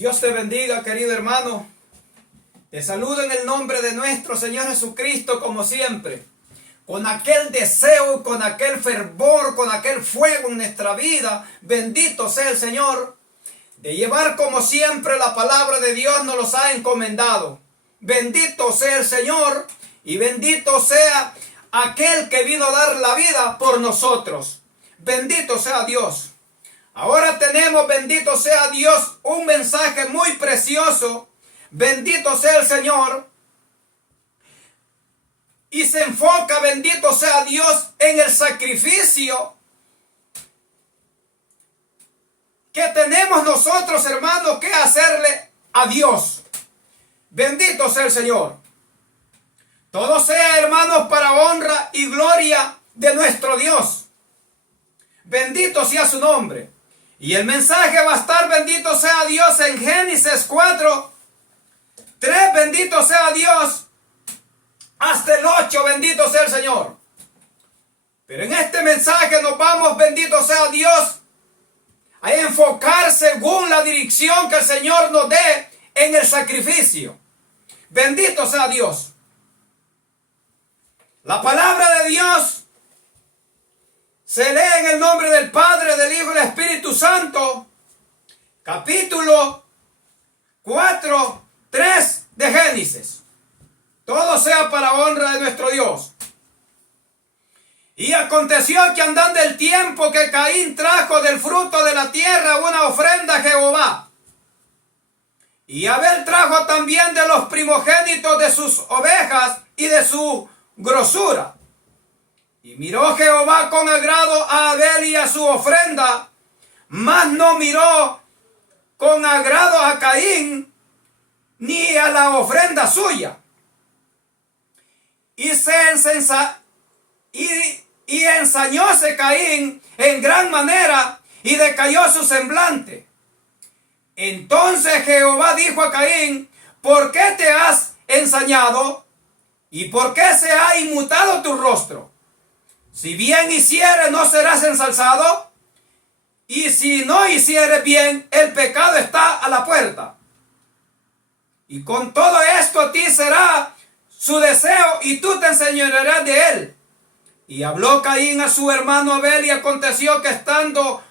Dios te bendiga, querido hermano. Te saludo en el nombre de nuestro Señor Jesucristo, como siempre, con aquel deseo, con aquel fervor, con aquel fuego en nuestra vida. Bendito sea el Señor, de llevar como siempre la palabra de Dios nos los ha encomendado. Bendito sea el Señor y bendito sea aquel que vino a dar la vida por nosotros. Bendito sea Dios. Ahora tenemos, bendito sea Dios, un mensaje muy precioso. Bendito sea el Señor. Y se enfoca, bendito sea Dios, en el sacrificio que tenemos nosotros, hermanos, que hacerle a Dios. Bendito sea el Señor. Todo sea, hermanos, para honra y gloria de nuestro Dios. Bendito sea su nombre. Y el mensaje va a estar, bendito sea Dios, en Génesis 4, 3, bendito sea Dios, hasta el 8, bendito sea el Señor. Pero en este mensaje nos vamos, bendito sea Dios, a enfocar según la dirección que el Señor nos dé en el sacrificio. Bendito sea Dios. La palabra de Dios se lee en el nombre del Padre, del Hijo y del Espíritu Santo, capítulo 4, 3 de Génesis. Todo sea para honra de nuestro Dios. Y aconteció que andando el tiempo que Caín trajo del fruto de la tierra una ofrenda a Jehová. Y Abel trajo también de los primogénitos de sus ovejas y de su grosura. Y miró Jehová con agrado a Abel y a su ofrenda, mas no miró con agrado a Caín ni a la ofrenda suya. Y ensañóse Caín en gran manera y decayó su semblante. Entonces Jehová dijo a Caín: ¿por qué te has ensañado? ¿Y por qué se ha inmutado tu rostro? Si bien hicieres, no serás ensalzado, y si no hicieres bien, el pecado está a la puerta. Y con todo esto a ti será su deseo, y tú te enseñorearás de él. Y habló Caín a su hermano Abel, y aconteció que estando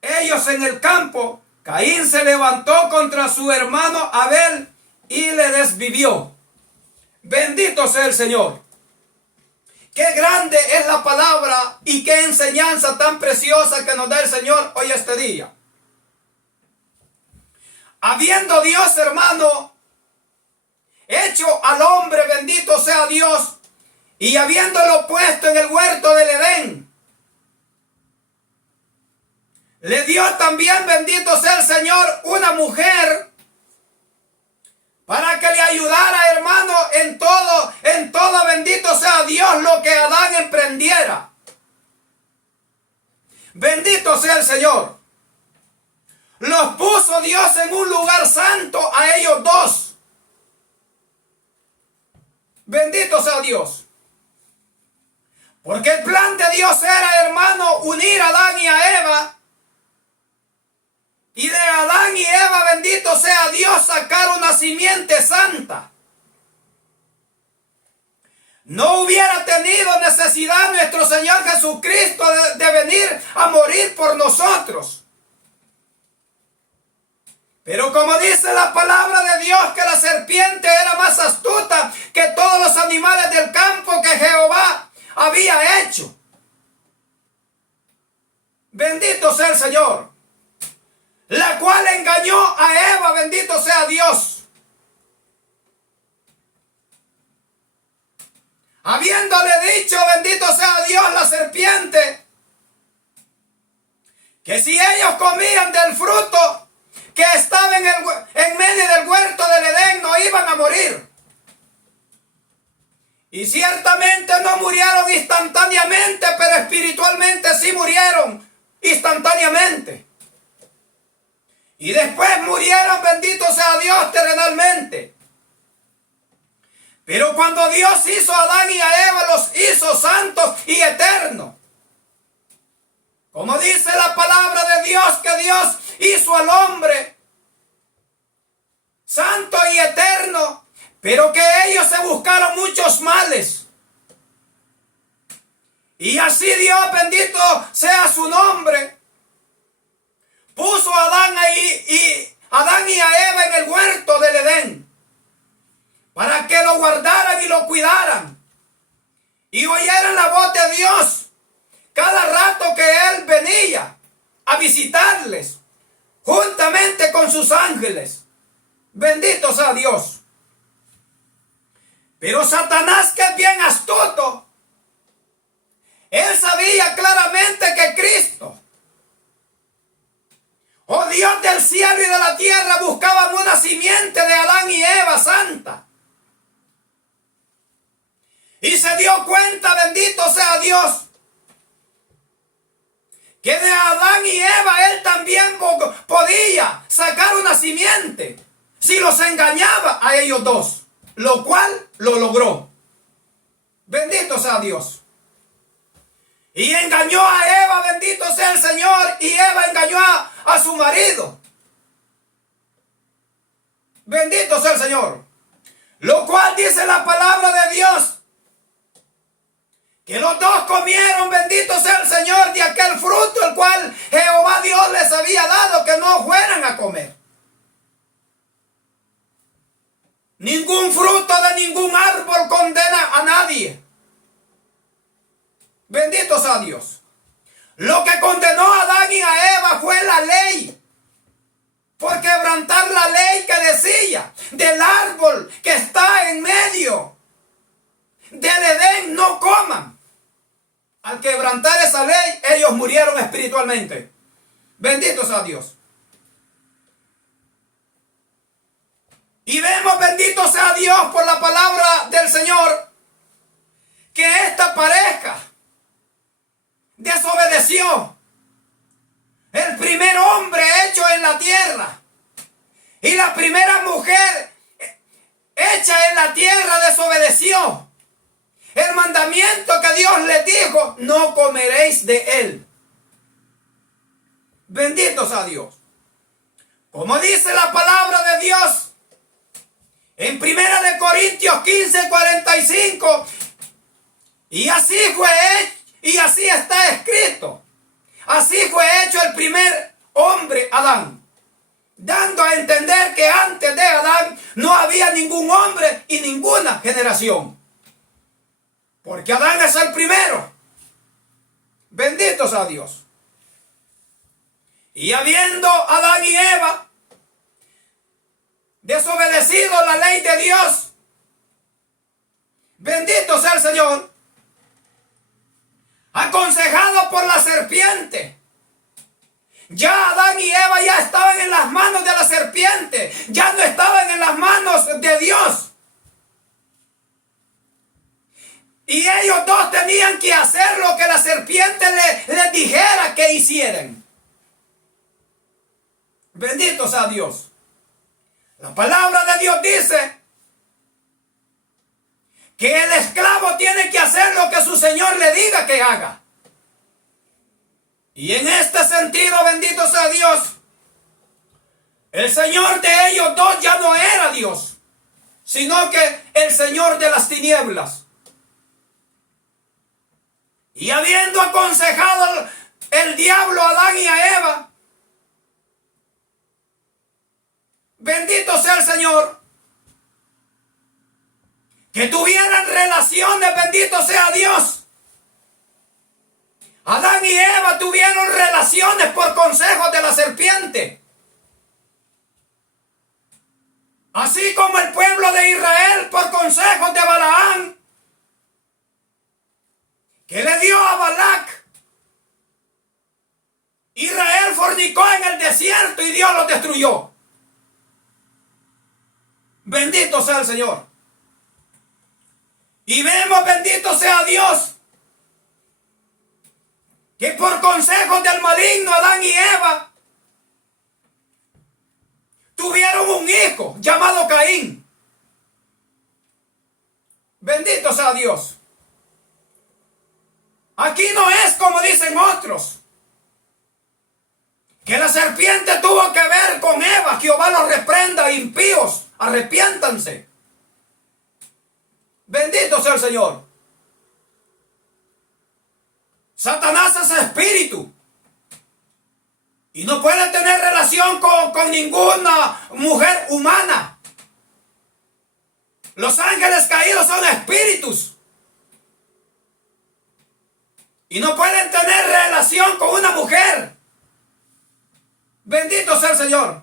ellos en el campo, Caín se levantó contra su hermano Abel y le desvivió. Bendito sea el Señor. Qué grande es la palabra y qué enseñanza tan preciosa que nos da el Señor hoy este día. Habiendo Dios, hermano, hecho al hombre, bendito sea Dios, y habiéndolo puesto en el huerto del Edén, le dio también, bendito sea el Señor, una mujer para que le ayudara, hermano, en todo, bendito sea Dios, lo que Adán emprendiera. Bendito sea el Señor. Los puso Dios en un lugar santo a ellos dos. Bendito sea Dios. Porque el plan de Dios era, hermano, unir a Adán y a Eva. Y de Adán y Eva, bendito sea Dios, sacar una simiente santa. No hubiera tenido necesidad nuestro Señor Jesucristo de venir a morir por nosotros. Pero como dice la palabra de Dios, que la serpiente era más astuta que todos los animales del campo que Jehová había hecho. Bendito sea el Señor. La cual engañó a Eva, bendito sea Dios. Habiéndole dicho, bendito sea Dios, la serpiente, que si ellos comían del fruto que estaba en medio del huerto del Edén, no iban a morir. Y ciertamente no murieron instantáneamente, pero espiritualmente sí murieron instantáneamente. Y después murieron, bendito sea Dios, terrenalmente. Pero cuando Dios hizo a Adán y a Eva, los hizo santos y eternos. Como dice la palabra de Dios, que Dios hizo al hombre santo y eterno, pero que ellos se buscaron muchos males. Y así Dios, bendito sea su nombre, puso a Adán y a Eva en el huerto del Edén para que lo guardaran y lo cuidaran y oyeran la voz de Dios cada rato que Él venía a visitarles juntamente con sus ángeles. Bendito sea Dios. Pero Satanás, que es bien astuto, él sabía claramente que Cristo, oh Dios del cielo y de la tierra, buscaban una simiente de Adán y Eva santa. Y se dio cuenta, bendito sea Dios, que de Adán y Eva él también podía sacar una simiente si los engañaba a ellos dos, lo cual lo logró. Bendito sea Dios. Y engañó a Eva, bendito sea el Señor, y Eva engañó a su marido. Bendito sea el Señor. Lo cual dice la palabra de Dios, que los dos comieron, bendito sea el Señor, de aquel fruto el cual Jehová Dios les había dado que no fueran a comer. Ningún fruto de ningún árbol condena a nadie. Bendito sea Dios. Lo que condenó a Adán y a Eva fue la ley. Por quebrantar la ley que decía del árbol que está en medio del Edén no coman. Al quebrantar esa ley, ellos murieron espiritualmente. Bendito sea Dios. Y vemos, bendito sea Dios, por la palabra del Señor, que esta pareja desobedeció. El primer hombre hecho en la tierra y la primera mujer hecha en la tierra desobedeció el mandamiento que Dios les dijo: no comeréis de él. Bendito sea Dios. Como dice la palabra de Dios en 1 Corintios 15:45, y así fue hecho, y así está escrito. Así fue hecho el primer hombre, Adán, dando a entender que antes de Adán no había ningún hombre y ninguna generación, porque Adán es el primero. Bendito sea Dios. Y habiendo Adán y Eva desobedecido la ley de Dios, bendito sea el Señor, aconsejado por la serpiente, ya Adán y Eva ya estaban en las manos de la serpiente, ya no estaban en las manos de Dios. Y ellos dos tenían que hacer lo que la serpiente les dijera que hicieran. Bendito sea Dios. La palabra de Dios dice que el esclavo tiene que hacer lo que su señor le diga que haga. Y en este sentido, bendito sea Dios, el señor de ellos dos ya no era Dios, sino que el señor de las tinieblas. Y habiendo aconsejado el diablo a Adán y a Eva, bendito sea el Señor, que tuvieran relaciones, bendito sea Dios. Adán y Eva tuvieron relaciones por consejos de la serpiente. Así como el pueblo de Israel por consejos de Balaam, que le dio a Balac. Israel fornicó en el desierto y Dios los destruyó. Bendito sea el Señor. Y vemos, bendito sea Dios, que por consejos del maligno Adán y Eva tuvieron un hijo llamado Caín. Bendito sea Dios. Aquí no es como dicen otros, que la serpiente tuvo Jehová los reprenda, impíos, arrepiéntanse. Bendito sea el Señor. Satanás es espíritu y no puede tener relación con ninguna mujer humana. Los ángeles caídos son espíritus y no pueden tener relación con una mujer. Bendito sea el Señor.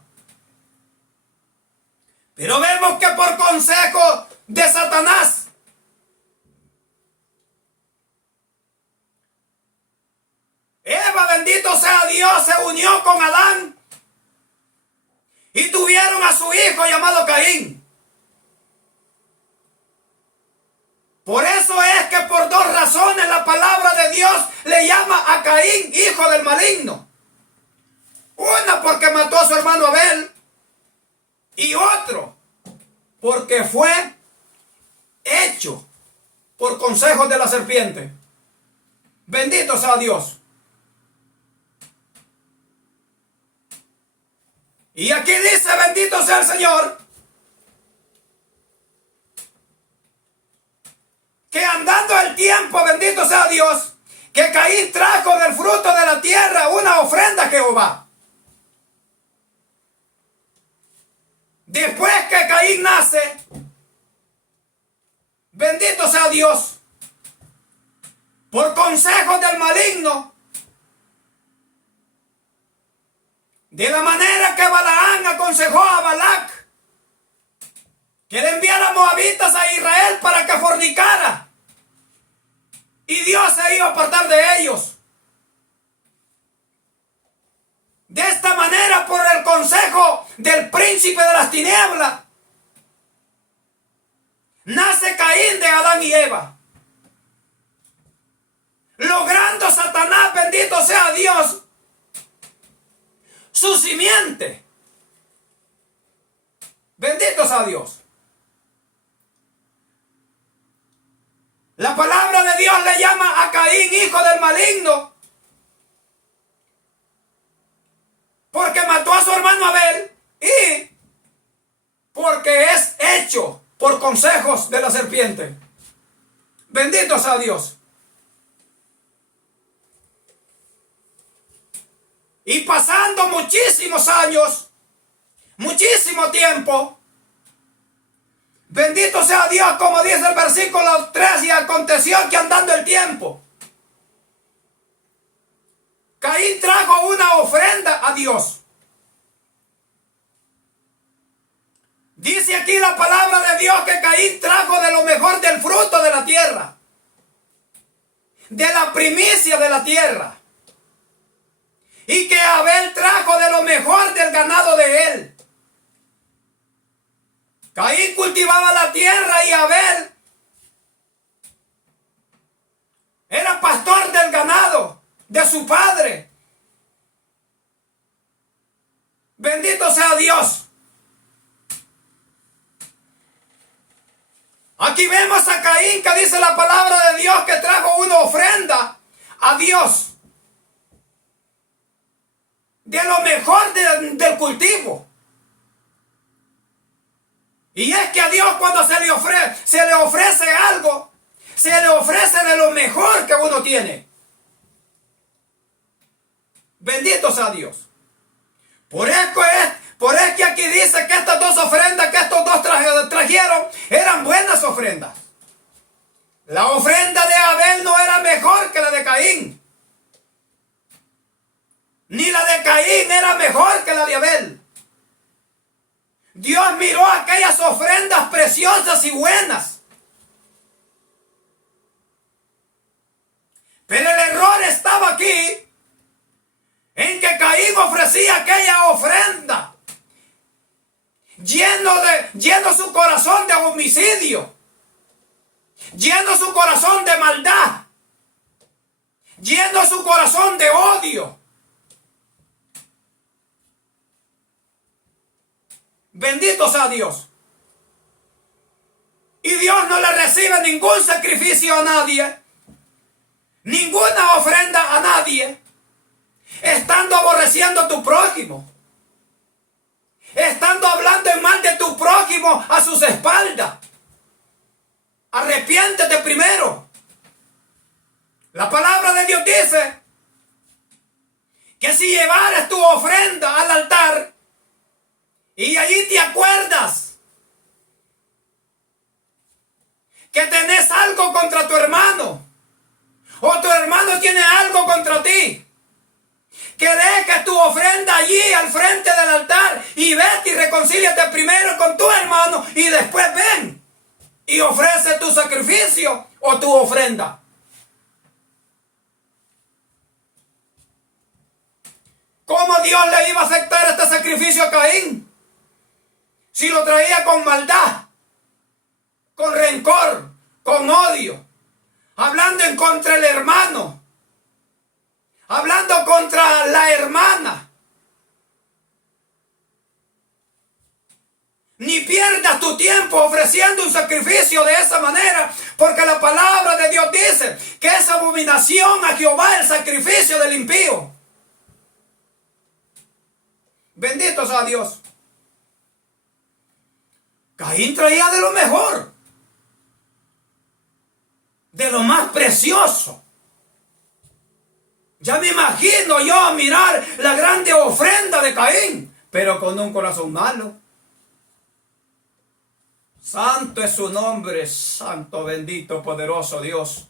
Pero vemos que por consejo de Satanás, Eva, bendito sea Dios, se unió con Adán y tuvieron a su hijo llamado Caín. Por eso es que por dos razones la palabra de Dios le llama a Caín hijo del maligno. Una porque mató a su hermano Abel y otro porque fue hecho por consejos de la serpiente. Bendito sea Dios. Y aquí dice, bendito sea el Señor, que andando el tiempo, bendito sea Dios, que Caín trajo del fruto de la tierra una ofrenda a Jehová. Después que Caín nace, bendito sea Dios, por consejos del maligno, de la manera que Balaán aconsejó a Balac que le enviara moabitas a Israel para que fornicara. Y Dios se iba a apartar de ellos. De esta manera, por el consejo del príncipe de las tinieblas, nace Caín de Adán y Eva. Logrando Satanás, bendito sea Dios, su simiente. Bendito sea Dios. La palabra de Dios le llama a Caín hijo del maligno porque mató a su hermano Abel y porque es hecho por consejos de la serpiente. Bendito sea Dios. Y pasando muchísimos años, muchísimo tiempo, bendito sea Dios, como dice el versículo 3, y aconteció que andando el tiempo, Caín trajo una ofrenda a Dios. Dice aquí la palabra de Dios que Caín trajo de lo mejor del fruto de la tierra, de la primicia de la tierra. Y que Abel trajo de lo mejor del ganado de él. Caín cultivaba la tierra y Abel era pastor del ganado de su padre. Bendito sea Dios. Aquí vemos a Caín, que dice la palabra de Dios que trajo una ofrenda a Dios de lo mejor del cultivo. Y es que a Dios, cuando se le ofrece algo, se le ofrece de lo mejor que uno tiene. Bendito sea Dios. Por eso que aquí dice que estas dos ofrendas que estos dos trajeron eran buenas ofrendas. La ofrenda de Abel no era mejor que la de Caín, ni la de Caín era mejor que la de Abel. Dios miró aquellas ofrendas preciosas y buenas. Pero el error estaba aquí, en que Caín ofrecía aquella ofrenda lleno su corazón de homicidio, lleno su corazón de maldad, lleno su corazón de odio. Bendito sea Dios. Y Dios no le recibe ningún sacrificio a nadie, ninguna ofrenda a nadie, estando aborreciendo a tu prójimo, hablando en mal de tu prójimo a sus espaldas. Arrepiéntete primero. La palabra de Dios dice que si llevares tu ofrenda al altar y allí te acuerdas que tenés algo contra tu hermano o tu hermano tiene algo contra ti, que dejes tu ofrenda allí al frente del altar y vete y reconcíliate primero con tu hermano y después ven y ofrece tu sacrificio o tu ofrenda. ¿Cómo Dios le iba a aceptar este sacrificio a Caín? Si lo traía con maldad, con rencor, con odio, hablando en contra del hermano, hablando contra la hermana. Ni pierdas tu tiempo ofreciendo un sacrificio de esa manera, porque la palabra de Dios dice que es abominación a Jehová el sacrificio del impío. Bendito sea Dios. Caín traía de lo mejor, de lo más precioso. Ya me imagino yo mirar la grande ofrenda de Caín, pero con un corazón malo. Santo es su nombre, santo, bendito, poderoso Dios.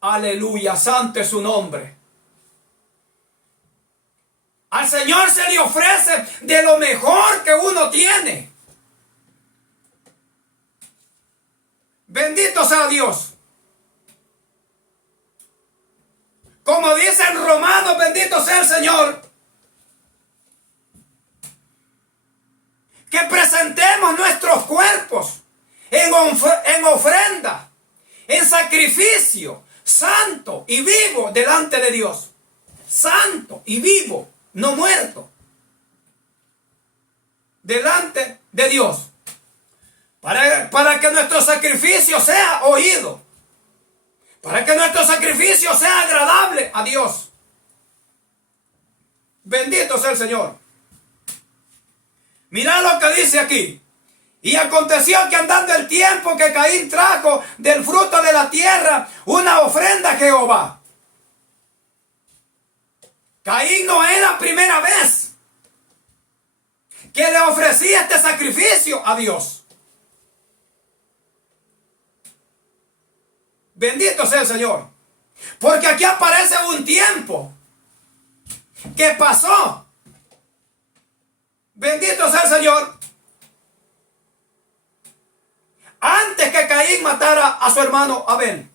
Aleluya, santo es su nombre. Al Señor se le ofrece de lo mejor que uno tiene. Bendito sea Dios. Como dice en Romanos, bendito sea el Señor, que presentemos nuestros cuerpos en ofrenda, en sacrificio santo y vivo delante de Dios. Santo y vivo, no muerto, delante de Dios, para que nuestro sacrificio sea oído, para que nuestro sacrificio sea agradable a Dios. Bendito sea el Señor. Mirá lo que dice aquí. Y aconteció que andando el tiempo que Caín trajo del fruto de la tierra una ofrenda a Jehová. Caín no era la primera vez que le ofrecía este sacrificio a Dios. Bendito sea el Señor. Porque aquí aparece un tiempo que pasó. Bendito sea el Señor. Antes que Caín matara a su hermano Abel.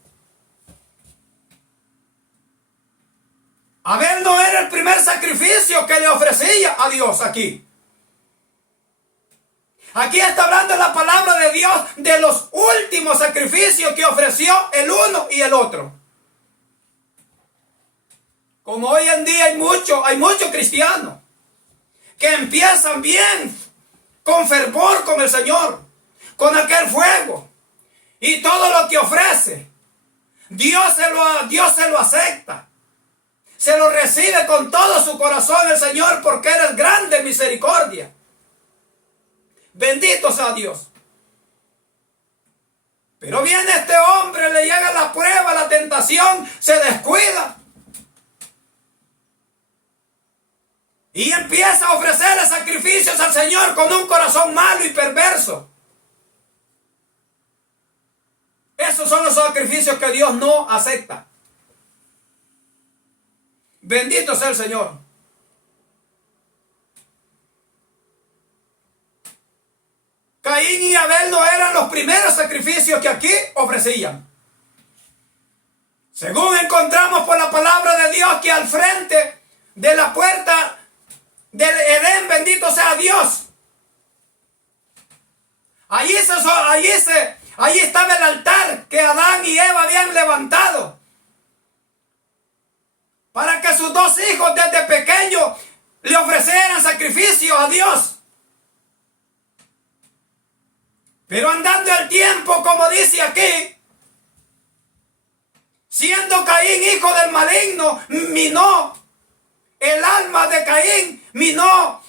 Abel no era el primer sacrificio que le ofrecía a Dios aquí. Aquí está hablando la palabra de Dios de los últimos sacrificios que ofreció el uno y el otro. Como hoy en día hay muchos cristianos que empiezan bien, con fervor con el Señor, con aquel fuego, y todo lo que ofrece, Dios se lo acepta. Se lo recibe con todo su corazón el Señor, porque Él es grande en misericordia. Bendito sea Dios. Pero viene este hombre, le llega la prueba, la tentación, se descuida. Y empieza a ofrecerle sacrificios al Señor con un corazón malo y perverso. Esos son los sacrificios que Dios no acepta. Bendito sea el Señor. Caín y Abel no eran los primeros sacrificios que aquí ofrecían. Según encontramos por la palabra de Dios que al frente de la puerta del Edén, bendito sea Dios, allí estaba el altar que Adán y Eva habían levantado para que sus dos hijos desde pequeños le ofrecieran sacrificio a Dios. Pero andando el tiempo, como dice aquí, siendo Caín hijo del maligno, minó el alma de Caín, minó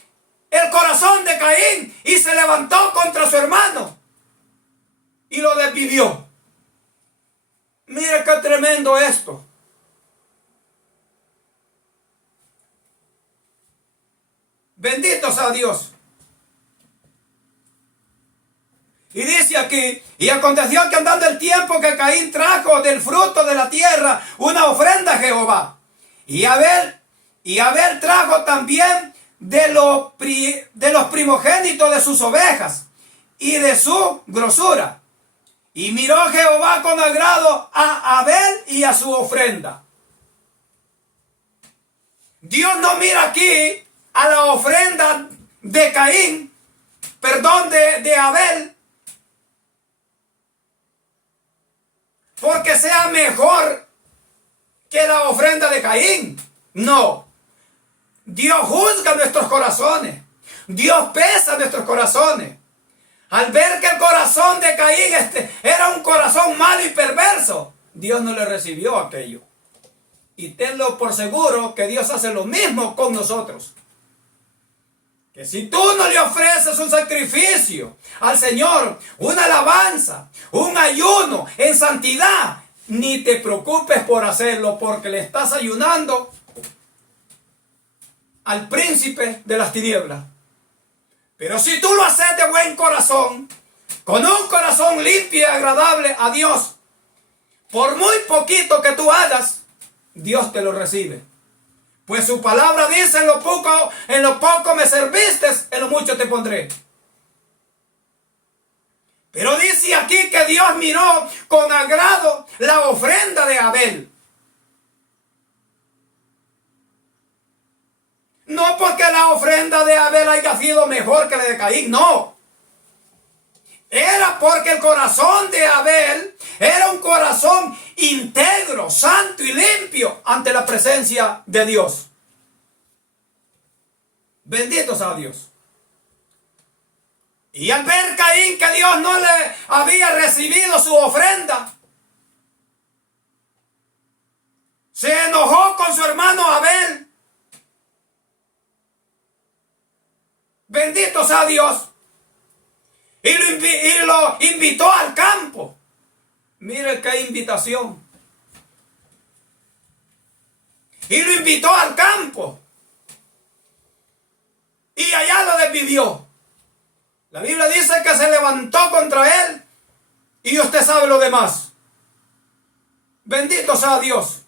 el corazón de Caín y se levantó contra su hermano y lo desvivió. Mira qué tremendo esto. Bendito sea Dios. Y dice aquí, y aconteció que andando el tiempo que Caín trajo del fruto de la tierra una ofrenda a Jehová. Y Abel trajo también de los primogénitos de sus ovejas y de su grosura. Y miró Jehová con agrado a Abel y a su ofrenda. Dios no mira aquí a la ofrenda de Caín, de Abel, porque sea mejor que la ofrenda de Caín. No. Dios juzga nuestros corazones. Dios pesa nuestros corazones. Al ver que el corazón de Caín era un corazón malo y perverso, Dios no le recibió aquello. Y tenlo por seguro que Dios hace lo mismo con nosotros. Que si tú no le ofreces un sacrificio al Señor, una alabanza, un ayuno en santidad, ni te preocupes por hacerlo, porque le estás ayunando al príncipe de las tinieblas. Pero si tú lo haces de buen corazón, con un corazón limpio y agradable a Dios, por muy poquito que tú hagas, Dios te lo recibe. Pues su palabra dice, en lo poco me serviste, en lo mucho te pondré. Pero dice aquí que Dios miró con agrado la ofrenda de Abel. No porque la ofrenda de Abel haya sido mejor que la de Caín, no. Era porque el corazón de Abel era un corazón íntegro, santo y limpio ante la presencia de Dios. Bendito sea Dios. Y al ver Caín que Dios no le había recibido su ofrenda, se enojó con su hermano Abel. Bendito sea Dios. Y lo invitó al campo. Mire qué invitación. Y lo invitó al campo. Y allá lo desvivió. La Biblia dice que se levantó contra él. Y usted sabe lo demás. Bendito sea Dios.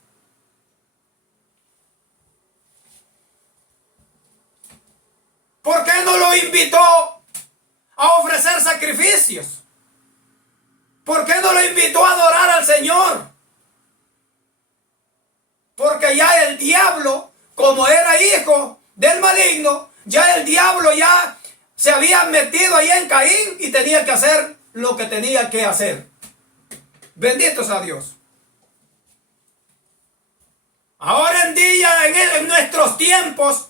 ¿Por qué no lo invitó a ofrecer sacrificios? ¿Por qué no lo invitó a adorar al Señor? Porque ya el diablo, como era hijo del maligno, ya el diablo ya se había metido ahí en Caín y tenía que hacer lo que tenía que hacer. Bendito sea Dios. Ahora en día, en nuestros tiempos,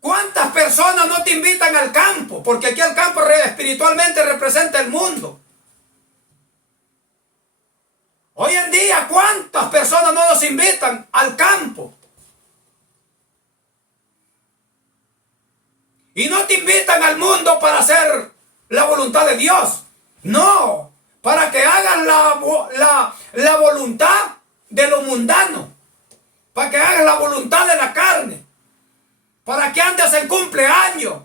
¿cuántas personas no te invitan al campo? Porque aquí el campo espiritualmente representa el mundo. Hoy en día, ¿cuántas personas no nos invitan al campo? Y no te invitan al mundo para hacer la voluntad de Dios. No, para que hagas la voluntad de lo mundano. Para que hagas la voluntad de la carne. Para que andes en cumpleaños,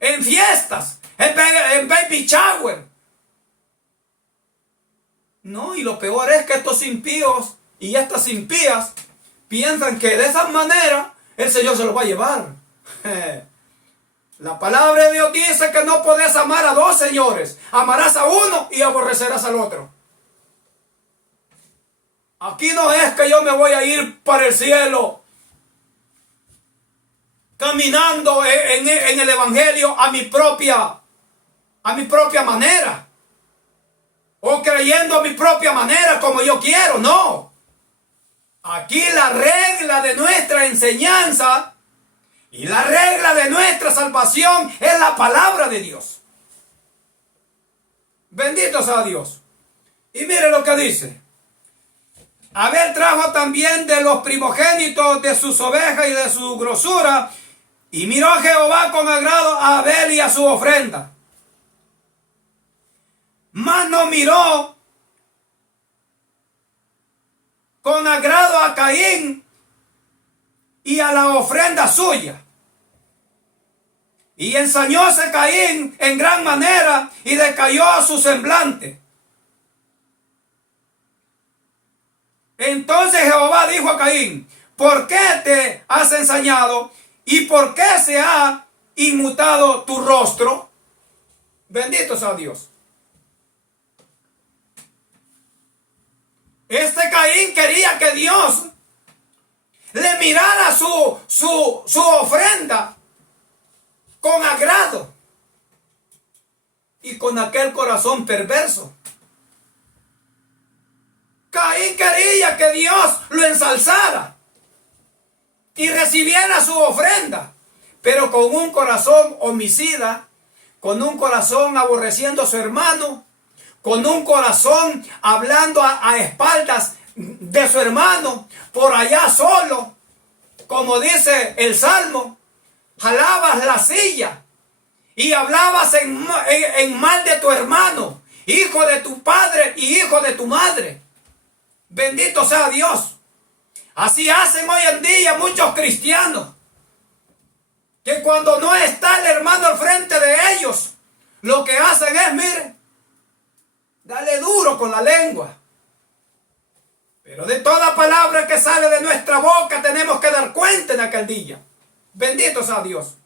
en fiestas, en baby shower. No, y lo peor es que estos impíos y estas impías piensan que de esa manera el Señor se los va a llevar. La palabra de Dios dice que no podés amar a dos señores. Amarás a uno y aborrecerás al otro. Aquí no es que yo me voy a ir para el cielo caminando en el evangelio a mi propia manera, o creyendo a mi propia manera como yo quiero. No, aquí la regla de nuestra enseñanza y la regla de nuestra salvación es la palabra de Dios. Bendito sea Dios. Y mire lo que dice: Abel trajo también de los primogénitos de sus ovejas y de su grosura, Y miró Jehová con agrado a Abel y a su ofrenda, mas no miró con agrado a Caín y a la ofrenda suya. Y ensañóse Caín en gran manera y decayó su semblante. Entonces Jehová dijo a Caín: ¿por qué te has ensañado y por qué se ha inmutado tu rostro? Bendito sea Dios. Este Caín quería que Dios le mirara su ofrenda con agrado y con aquel corazón perverso. Caín quería que Dios lo ensalzara y recibiera su ofrenda, pero con un corazón homicida, con un corazón aborreciendo a su hermano, con un corazón hablando a espaldas de su hermano, por allá solo, como dice el Salmo, jalabas la silla y hablabas en mal de tu hermano, hijo de tu padre y hijo de tu madre. Bendito sea Dios. Así hacen hoy en día muchos cristianos, que cuando no está el hermano al frente de ellos, lo que hacen es, mire, dale duro con la lengua. Pero de toda palabra que sale de nuestra boca tenemos que dar cuenta en aquel día. Bendito sea Dios.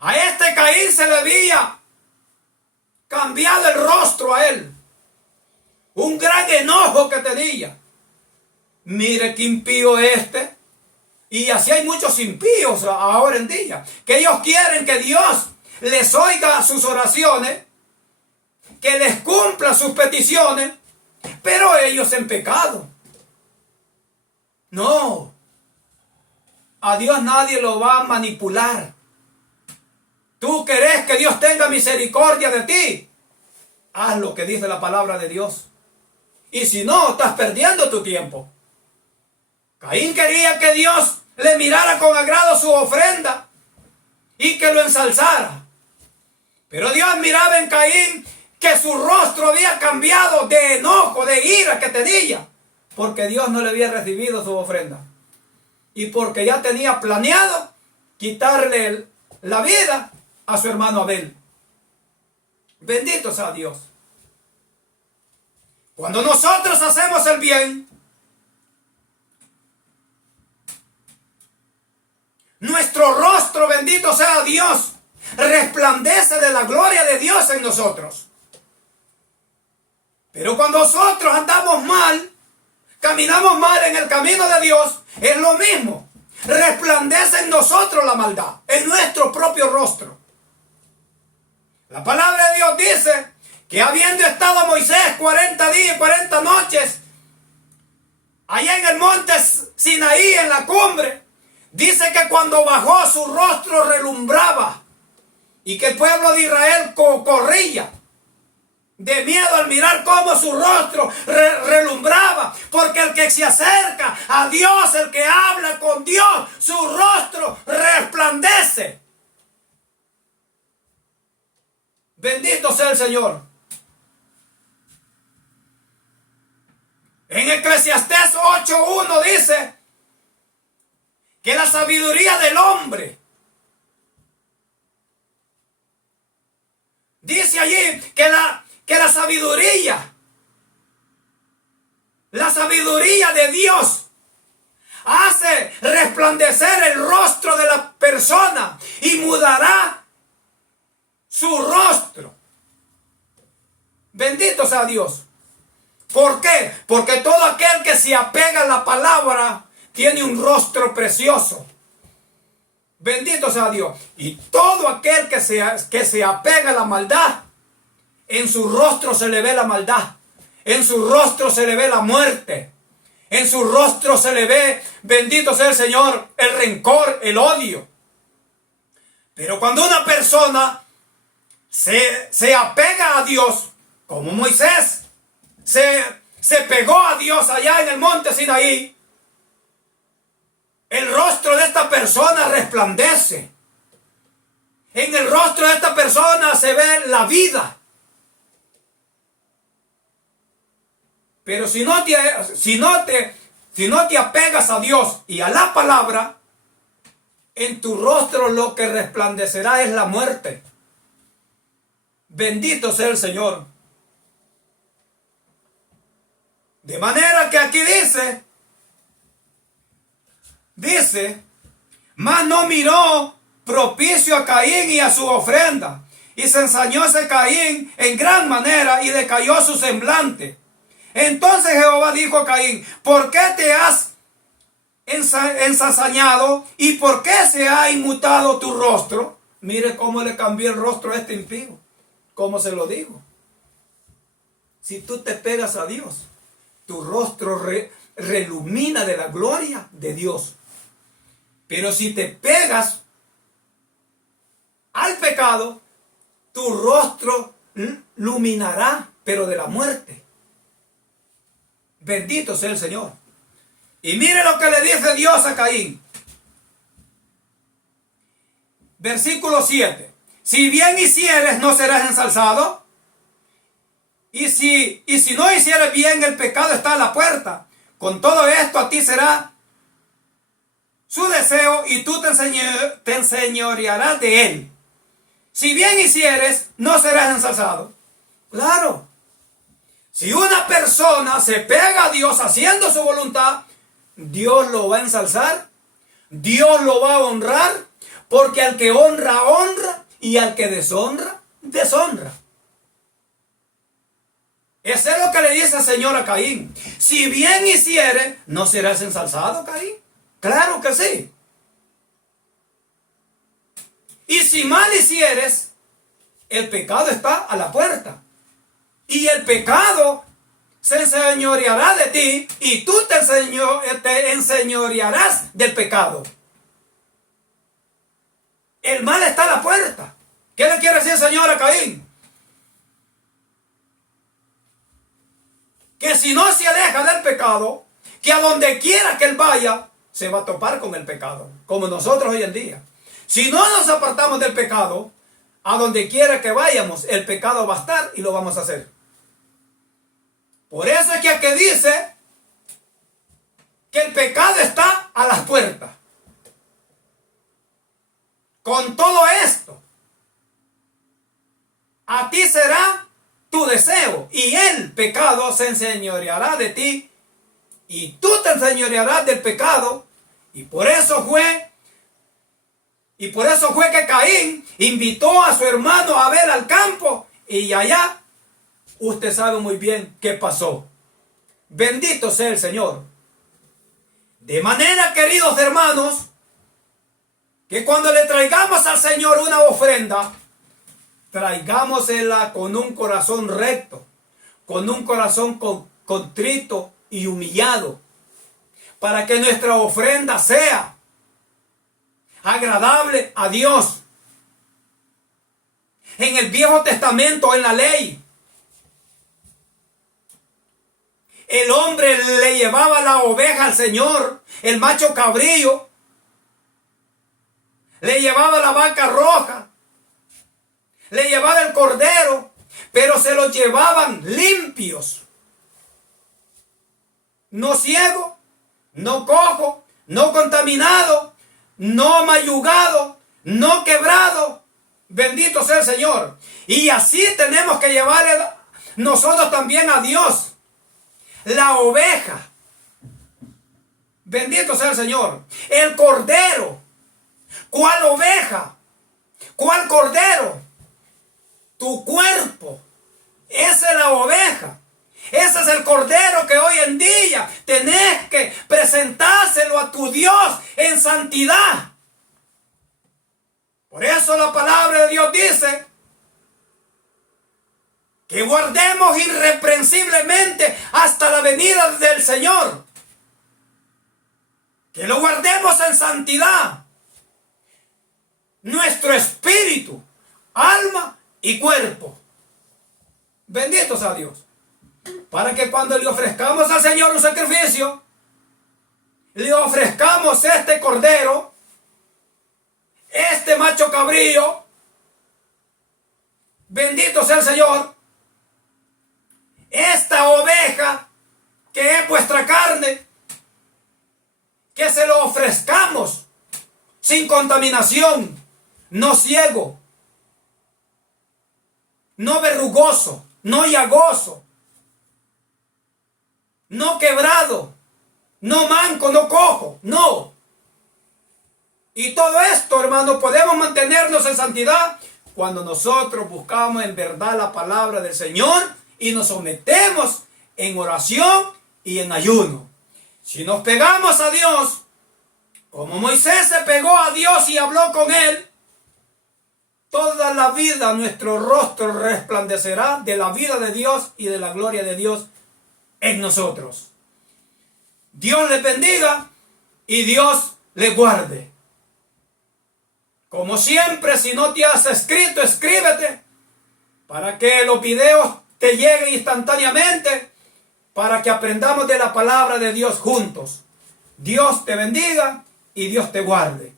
A este Caín se le había cambiado el rostro a él. Un gran enojo que tenía. Mire qué impío este. Y así hay muchos impíos ahora en día, que ellos quieren que Dios les oiga sus oraciones, que les cumpla sus peticiones, pero ellos en pecado. No. A Dios nadie lo va a manipular. Tú querés que Dios tenga misericordia de ti, haz lo que dice la palabra de Dios. Y si no, estás perdiendo tu tiempo. Caín quería que Dios le mirara con agrado su ofrenda y que lo ensalzara. Pero Dios miraba en Caín que su rostro había cambiado de enojo, de ira que tenía, porque Dios no le había recibido su ofrenda. Y porque ya tenía planeado quitarle la vida a su hermano Abel. Bendito sea Dios. Cuando nosotros hacemos el bien, nuestro rostro, bendito sea Dios, resplandece de la gloria de Dios en nosotros. Pero cuando nosotros andamos mal, caminamos mal en el camino de Dios, es lo mismo. Resplandece en nosotros la maldad, en nuestro propio rostro. La palabra de Dios dice que habiendo estado Moisés 40 días y 40 noches allá en el monte Sinaí, en la cumbre, dice que cuando bajó su rostro relumbraba y que el pueblo de Israel corría de miedo al mirar cómo su rostro relumbraba, porque el que se acerca a Dios, el que habla con Dios, su rostro resplandece. Bendito sea el Señor. En Eclesiastés 8:1 dice que la sabiduría del hombre, dice allí que la sabiduría de Dios hace resplandecer el rostro de la persona y mudará su rostro. Bendito sea Dios. ¿Por qué? Porque todo aquel que se apega a la palabra tiene un rostro precioso. Bendito sea Dios. Y todo aquel que se apega a la maldad, en su rostro se le ve la maldad. En su rostro se le ve la muerte. En su rostro se le ve, bendito sea el Señor, el rencor, el odio. Pero cuando una persona se apega a Dios, como Moisés se pegó a Dios allá en el monte Sinaí, el rostro de esta persona resplandece. En el rostro de esta persona se ve la vida. Pero si no te apegas a Dios y a la palabra, en tu rostro lo que resplandecerá es la muerte. Bendito sea el Señor. De manera que aquí dice, mas no miró propicio a Caín y a su ofrenda, y se ensañóse Caín en gran manera y decayó su semblante. Entonces Jehová dijo a Caín, ¿por qué te has ensañado y por qué se ha inmutado tu rostro? Mire cómo le cambió el rostro a este impío. ¿Cómo se lo digo? Si tú te pegas a Dios, tu rostro relumina de la gloria de Dios. Pero si te pegas al pecado, tu rostro iluminará, pero de la muerte. Bendito sea el Señor. Y mire lo que le dice Dios a Caín. Versículo 7. Si bien hicieres, no serás ensalzado. Y si no hicieres bien, el pecado está a la puerta. Con todo esto a ti será su deseo y tú te enseñorearás de él. Si bien hicieres, no serás ensalzado. Claro. Si una persona se pega a Dios haciendo su voluntad, Dios lo va a ensalzar, Dios lo va a honrar, porque al que honra, honra, y al que deshonra, deshonra. Eso es lo que le dice el Señor a Caín. Si bien hicieres, ¿no serás ensalzado, Caín? Claro que sí. Y si mal hicieres, el pecado está a la puerta. Y el pecado se enseñoreará de ti y tú te enseñorearás del pecado. El mal está a la puerta. ¿Qué le quiere decir el Señor a Caín? Que si no se aleja del pecado, que a donde quiera que él vaya, se va a topar con el pecado, como nosotros hoy en día. Si no nos apartamos del pecado, a donde quiera que vayamos, el pecado va a estar y lo vamos a hacer. Por eso es que aquí dice que el pecado está a las puertas. Con todo esto, a ti será tu deseo y el pecado se enseñoreará de ti y tú te enseñorearás del pecado. Y por eso fue que Caín invitó a su hermano Abel al campo y allá usted sabe muy bien qué pasó. Bendito sea el Señor. De manera, queridos hermanos, que cuando le traigamos al Señor una ofrenda, traigámosela con un corazón recto, con un corazón contrito y humillado, para que nuestra ofrenda sea agradable a Dios. En el Viejo Testamento, en la ley, el hombre le llevaba la oveja al Señor, el macho cabrío, le llevaba la vaca roja, le llevaba el cordero, pero se los llevaban limpios. No ciego, no cojo, no contaminado, no mayugado, no quebrado. Bendito sea el Señor. Y así tenemos que llevarle nosotros también a Dios. La oveja. Bendito sea el Señor. El cordero. ¿Cuál oveja? ¿Cuál cordero? Tu cuerpo. Esa es la oveja. Ese es el cordero que hoy en día tenés que presentárselo a tu Dios en santidad. Por eso la palabra de Dios dice que guardemos irreprensiblemente hasta la venida del Señor. Que lo guardemos en santidad. Nuestro espíritu, alma y cuerpo. Bendito sea Dios. Para que cuando le ofrezcamos al Señor un sacrificio, le ofrezcamos este cordero macho cabrío, bendito sea el Señor, esta oveja que es vuestra carne, que se lo ofrezcamos sin contaminación, no ciego, no verrugoso, no llagoso, no quebrado, no manco, no cojo, no. Y todo esto, hermano, podemos mantenernos en santidad cuando nosotros buscamos en verdad la palabra del Señor y nos sometemos en oración y en ayuno. Si nos pegamos a Dios, como Moisés se pegó a Dios y habló con él, toda la vida nuestro rostro resplandecerá de la vida de Dios y de la gloria de Dios en nosotros. Dios les bendiga y Dios les guarde. Como siempre, si no te has escrito, escríbete para que los videos te lleguen instantáneamente, para que aprendamos de la palabra de Dios juntos. Dios te bendiga y Dios te guarde.